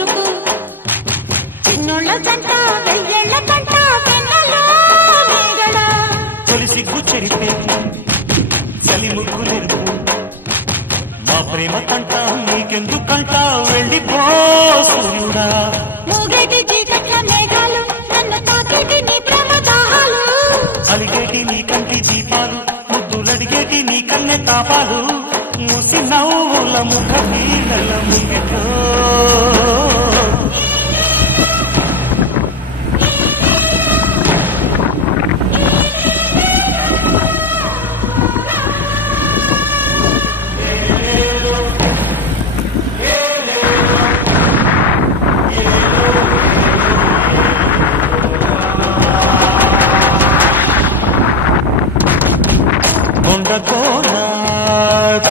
కొరుకు చిన్నోళ్ళ జంట వెయ్యేళ్ల కంట వెన్నెలో మేగడ తొలి సిగ్గు చెరిపే చలి ముగ్గులెరుపు మా ప్రేమ కంట నీకెందుకంట వెళ్ళిపో సూర్యుడా మూగేటి చీకట్ల మేఘాలు నన్ను తాకేటి నీ ప్రేమ దాహాలు అలిగేటి నీ కంటి దీపాలు ముద్దులడిగేటి నీ కన్నె తాపాలు ముసి నవ్వుల ముఖ నీళ్ళ ముంగిటో